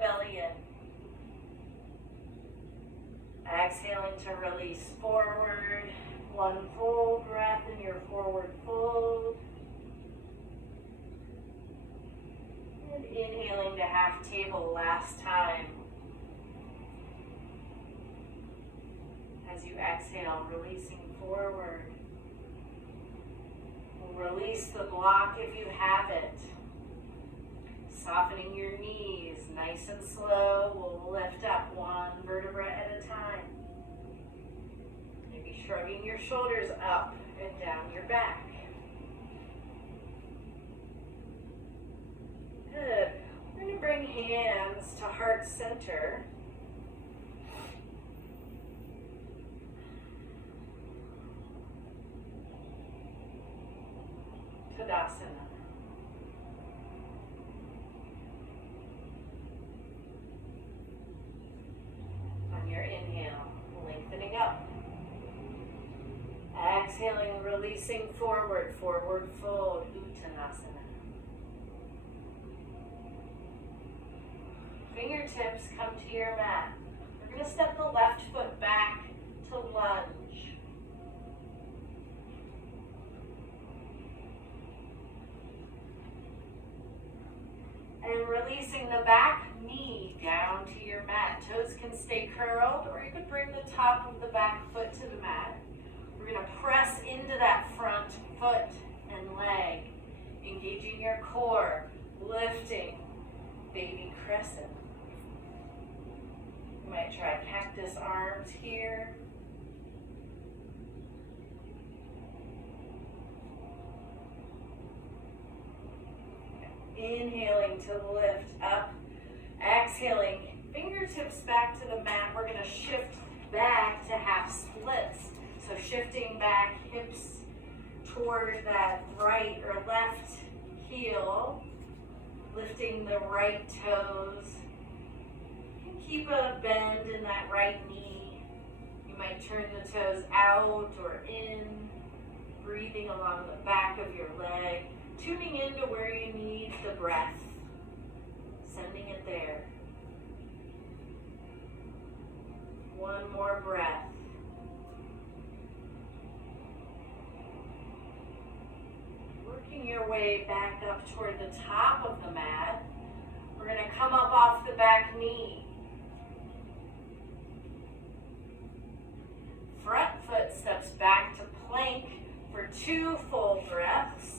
belly in. Exhaling to release forward. One full breath in your forward fold. And inhaling to half table last time. As you exhale, releasing forward. Release the block if you have it. Softening your knees, nice and slow. We'll lift up one vertebra at a time. Maybe shrugging your shoulders up and down your back. Good. We're going to bring hands to heart center. Tadasana. On your inhale, lengthening up. Exhaling, releasing forward, forward fold, Uttanasana. Fingertips come to your mat. We're going to step the left foot back to lunge. And releasing the back knee down to your mat. Toes can stay curled, or you could bring the top of the back foot to the mat. We're going to press into that front foot and leg, engaging your core, lifting, baby crescent. You might try cactus arms here. Inhaling to lift up, exhaling, fingertips back to the mat. We're going to shift back to half splits. So shifting back, hips toward that right or left heel, lifting the right toes. You can keep a bend in that right knee. You might turn the toes out or in, breathing along the back of your leg. Tuning into where you need the breath, sending it there. One more breath. Working your way back up toward the top of the mat. We're going to come up off the back knee. Front foot steps back to plank for 2 full breaths.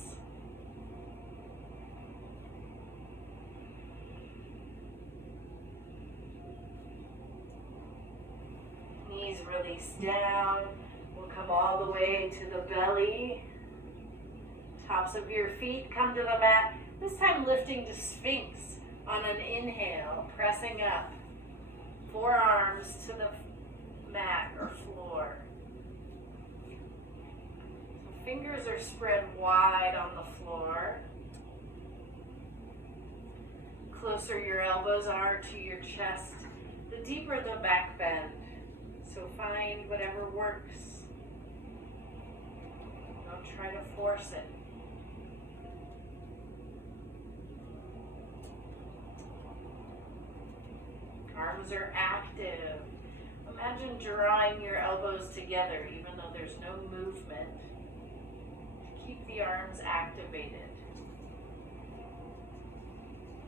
Knees release down. We'll come all the way to the belly. Tops of your feet come to the mat. This time lifting to Sphinx on an inhale, pressing up. Forearms to the mat or floor. So fingers are spread wide on the floor. Closer your elbows are to your chest, the deeper the back bend. So find whatever works. Don't try to force it. Arms are active. Imagine drawing your elbows together, even though there's no movement. Keep the arms activated.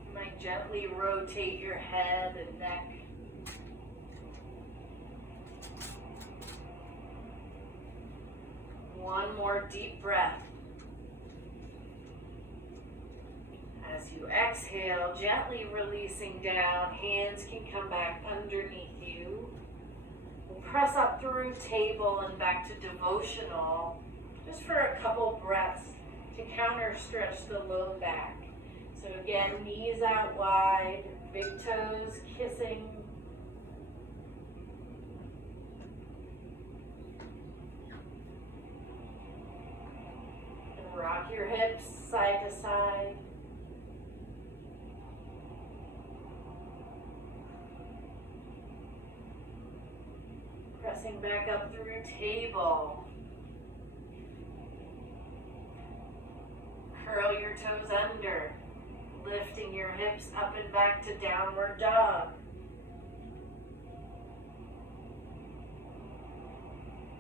You might gently rotate your head and neck. One more deep breath. As you exhale, gently releasing down, hands can come back underneath you. We'll press up through table and back to devotional, just for a couple breaths to counter stretch the low back. So again, knees out wide, big toes kissing. And rock your hips side to side. Pressing back up through table. Curl your toes under. lifting your hips up and back to downward dog.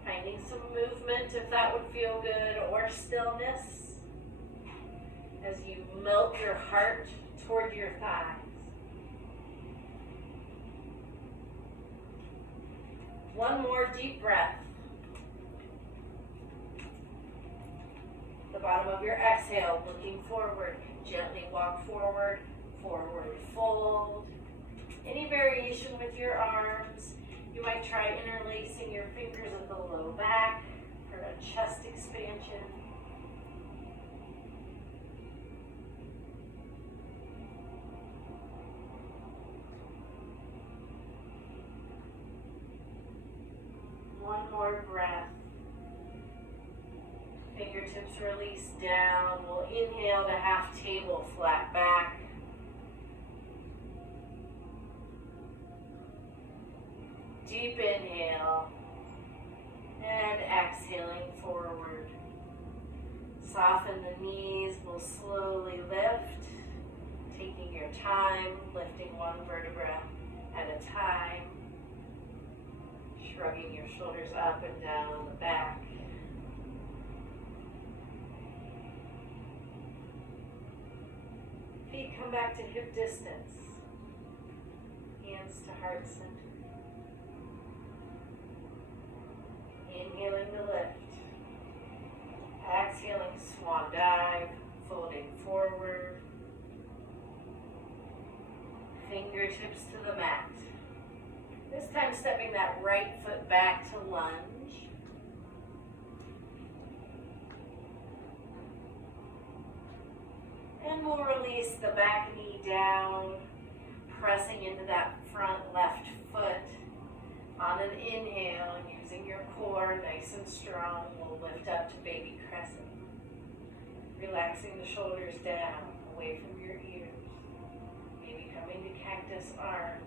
Finding some movement if that would feel good, or stillness as you melt your heart toward your thighs. One more deep breath. The bottom of your exhale, looking forward. Gently walk forward, forward fold. Any variation with your arms. You might try interlacing your fingers at the low back for a chest expansion. One more breath. Fingertips release down. We'll inhale to half table, flat back. Deep inhale. And exhaling forward. Soften the knees. We'll slowly lift. Taking your time, lifting one vertebra at a time. Shrugging your shoulders up and down the back. Feet come back to hip distance. Hands to heart center. Inhaling to lift. Exhaling, swan dive, folding forward. Fingertips to the mat. This time stepping that right foot back to lunge. And we'll release the back knee down, pressing into that front left foot. On an inhale, using your core nice and strong, we'll lift up to baby crescent. Relaxing the shoulders down, away from your ears. Maybe coming to cactus arms.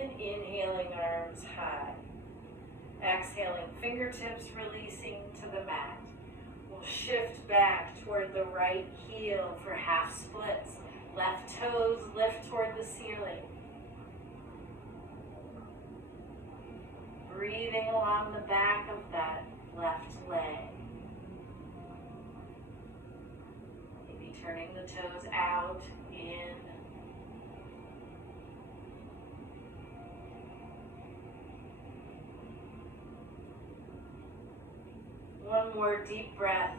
And inhaling, arms high. Exhaling, fingertips releasing to the mat. We'll shift back toward the right heel for half splits. Left toes lift toward the ceiling. Breathing along the back of that left leg. Maybe turning the toes out, in. One more deep breath.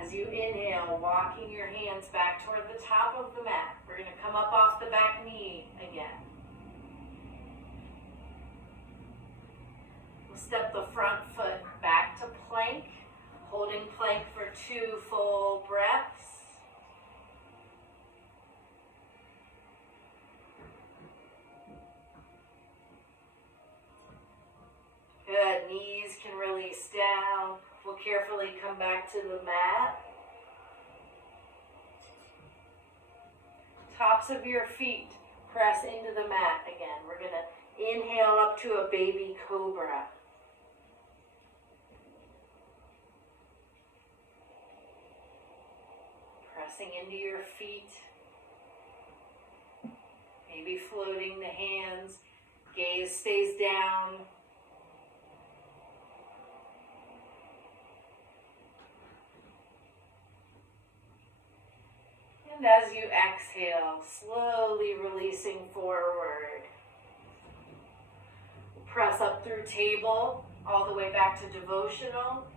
As you inhale, walking your hands back toward the top of the mat. We're going to come up off the back knee again. We'll step the front foot back to plank, holding plank for 2 full breaths. Good, knees can release down. We'll carefully come back to the mat. Tops of your feet press into the mat again. We're going to inhale up to a baby cobra. Pressing into your feet. Maybe floating the hands. Gaze stays down. And as you exhale, slowly releasing forward. Press up through table, all the way back to devotional.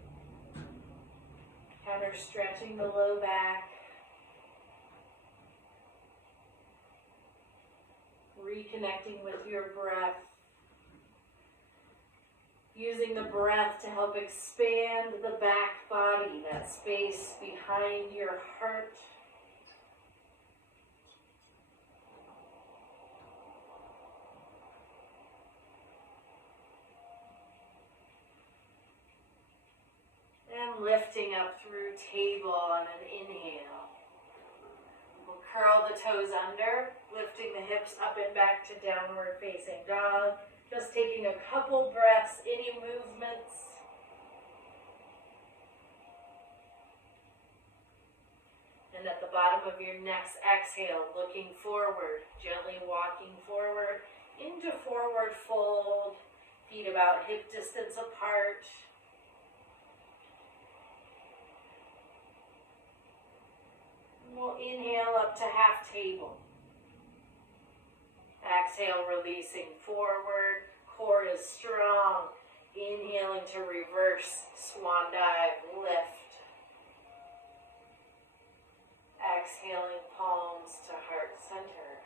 Counter stretching the low back. Reconnecting with your breath. Using the breath to help expand the back body, that space behind your heart. And lifting up through table on an inhale. We'll curl curl the toes under, lifting the hips up and back to downward facing dog. Just taking a couple breaths, any movements. And at the bottom of your next exhale, looking forward, gently walking forward into forward fold, feet about hip distance apart. We'll inhale up to half table. Exhale, releasing forward. Core is strong. Inhaling to reverse swan dive, lift. Exhaling, palms to heart center.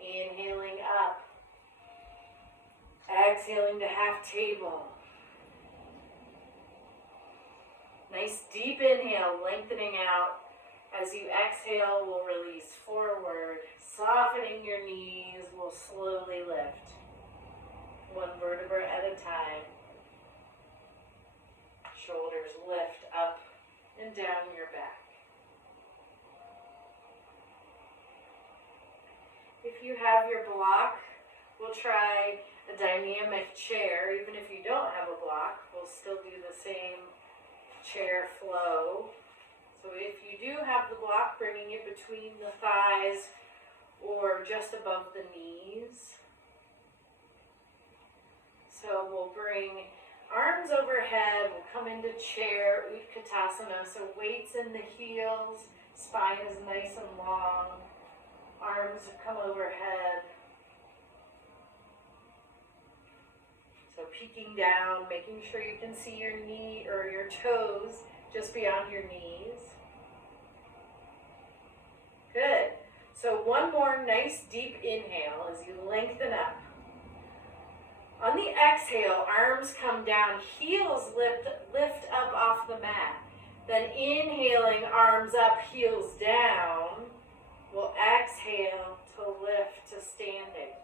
Inhaling up. Exhaling to half table. Nice deep inhale, lengthening out. As you exhale, we'll release forward. Softening your knees, we'll slowly lift. One vertebra at a time. Shoulders lift up and down your back. If you have your block, we'll try a dynamic chair. Even if you don't have a block, we'll still do the same chair flow. So if you do have the block, bringing it between the thighs or just above the knees. So we'll bring arms overhead, we'll come into chair, Utkatasana, so weights in the heels, spine is nice and long, arms come overhead. So peeking down, making sure you can see your knee or your toes just beyond your knees. Good. So one more nice deep inhale as you lengthen up. On the exhale, arms come down, heels lift up off the mat. Then inhaling, arms up, heels down. We'll exhale to lift to standing.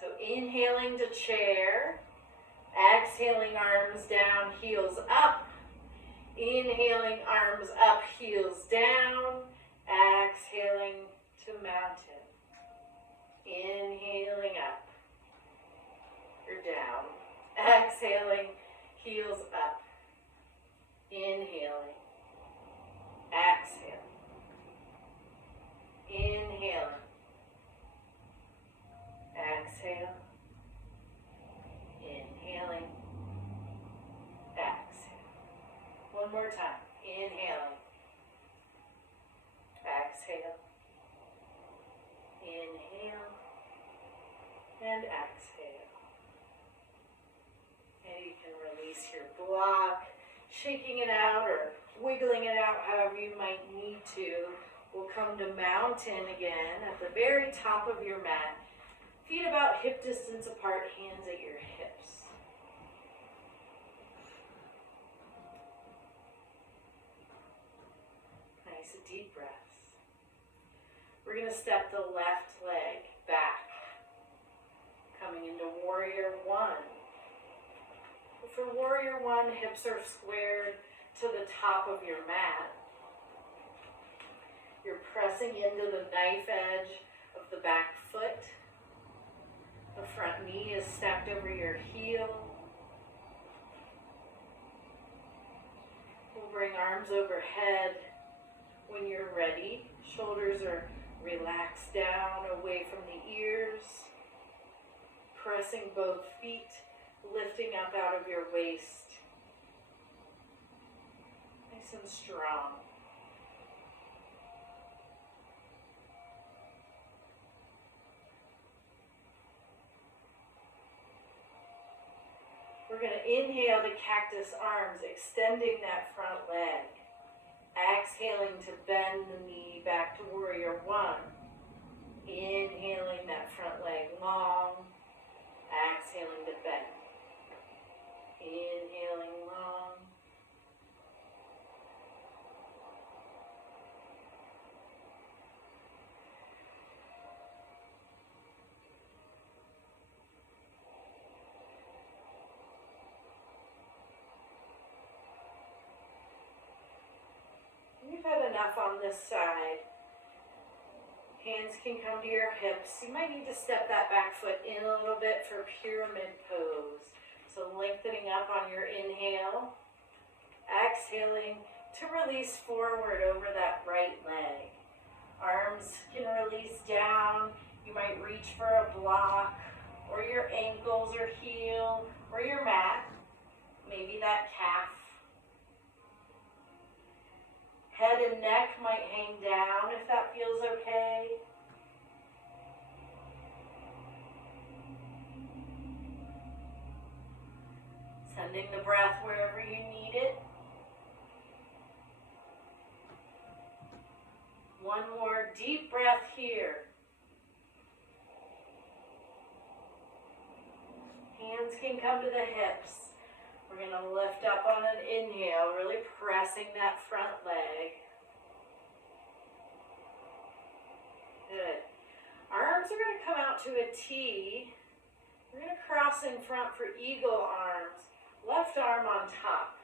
So inhaling to chair, exhaling, arms down, heels up. Inhaling, arms up, heels down. Exhaling to mountain. Inhaling up. You're down. Exhaling, heels up. Inhaling. Exhale. Inhaling. Exhale. Inhaling. Exhale. One more time. Inhaling. Exhale. Inhale. And exhale. And you can release your block, shaking it out or wiggling it out however you might need to. We'll come to mountain again at the very top of your mat. Feet about hip distance apart, hands at your hips. Nice deep breaths. We're going to step the left leg back, coming into warrior one. For warrior one, hips are squared to the top of your mat. You're pressing into the knife edge of the back foot. The front knee is stacked over your heel. We'll bring arms overhead when you're ready. Shoulders are relaxed down away from the ears. Pressing both feet, lifting up out of your waist. Nice and strong. We're going to inhale to cactus arms, extending that front leg. Exhaling to bend the knee back to warrior one. Inhaling that front leg long. Exhaling to bend. Inhaling long. You've had enough on this side. Hands can come to your hips. You might need to step that back foot in a little bit for pyramid pose. So lengthening up on your inhale. Exhaling to release forward over that right leg. Arms can release down. You might reach for a block or your ankles or heel or your mat. Maybe that calf. Head and neck might hang down if that feels okay. Sending the breath wherever you need it. One more deep breath here. Hands can come to the hips. We're going to lift up on an inhale, really pressing that front leg. Good. Arms are going to come out to a T. We're going to cross in front for eagle arms. Left arm on top.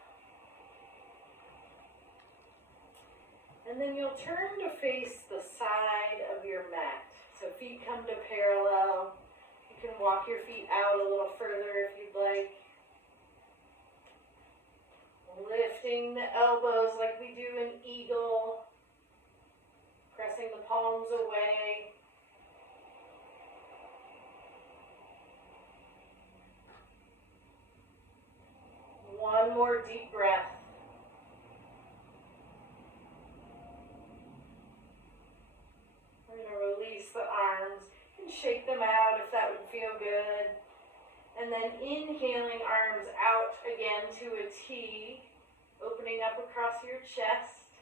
And then you'll turn to face the side of your mat. So feet come to parallel. You can walk your feet out a little further if you'd like. Lifting the elbows like we do in eagle. Pressing the palms away. One more deep breath. We're going to release the arms and shake them out if that would feel good. And then inhaling arms out again to a T, opening up across your chest.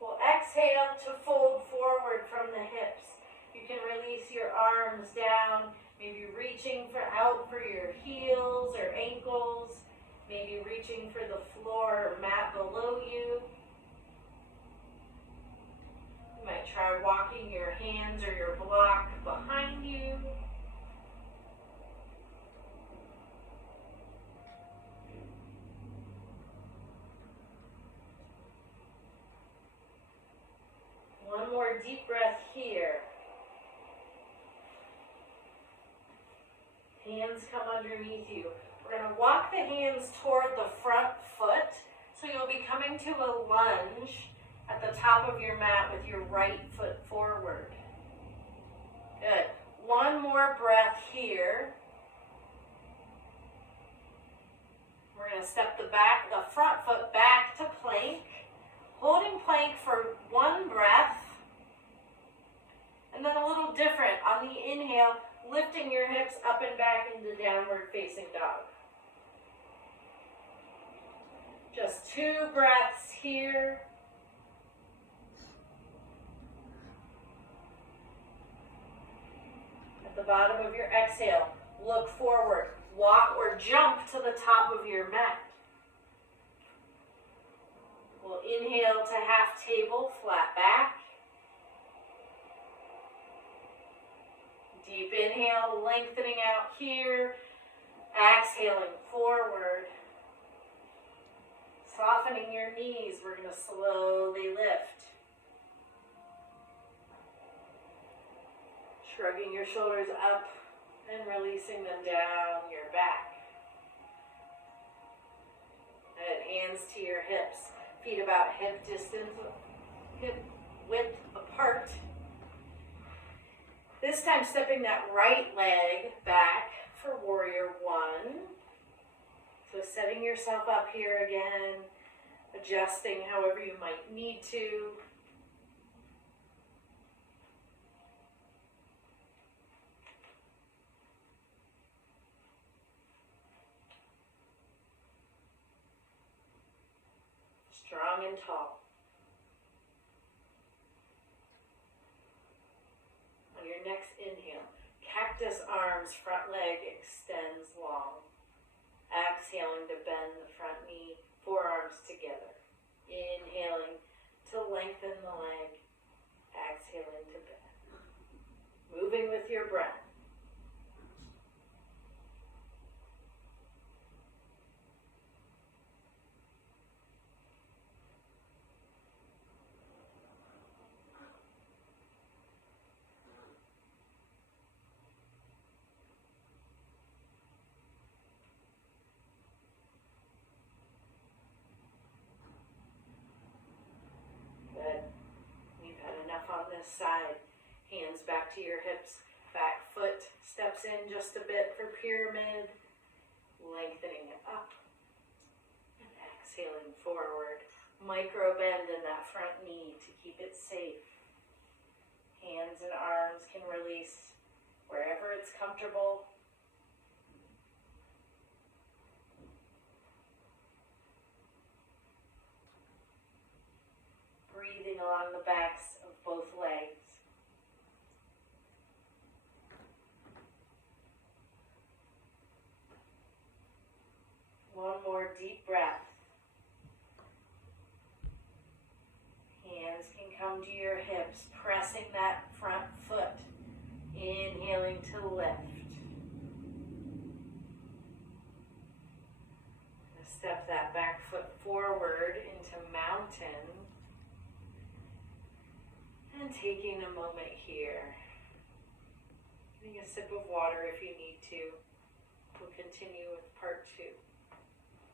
We'll exhale to fold forward from the hips. You can release your arms down, maybe reaching out for your heels or ankles, maybe reaching for the floor or mat below you. You might try walking your hands or your block behind you. One more deep breath here. Hands come underneath you. We're going to walk the hands toward the front foot. So you'll be coming to a lunge at the top of your mat with your right foot forward. Good. One more breath here. We're going to step the front foot back to plank. Holding plank for one breath. And then a little different on the inhale, lifting your hips up and back into downward facing dog. Just 2 breaths here. At the bottom of your exhale, look forward. Walk or jump to the top of your mat. We'll inhale to half table, flat back. Deep inhale, lengthening out here. Exhaling forward. Softening your knees, we're going to slowly lift. Shrugging your shoulders up and releasing them down your back. And hands to your hips. Feet about hip width apart. This time stepping that right leg back for warrior one. So setting yourself up here again, adjusting however you might need to. Strong and tall. On your next inhale, cactus arms, front leg extends long. Exhaling to bend the front knee, forearms together. Inhaling to lengthen the leg. Exhaling to bend. Moving with your breath. this side. Hands back to your hips. Back foot steps in just a bit for pyramid. Lengthening it up. And exhaling forward. Micro bend in that front knee to keep it safe. Hands and arms can release wherever it's comfortable. Breathing along the backs of both legs. One more deep breath. Hands can come to your hips, pressing that front foot. Inhaling to lift. Step that back foot forward into mountain. And taking a moment here. Getting a sip of water if you need to. We'll continue with part 2.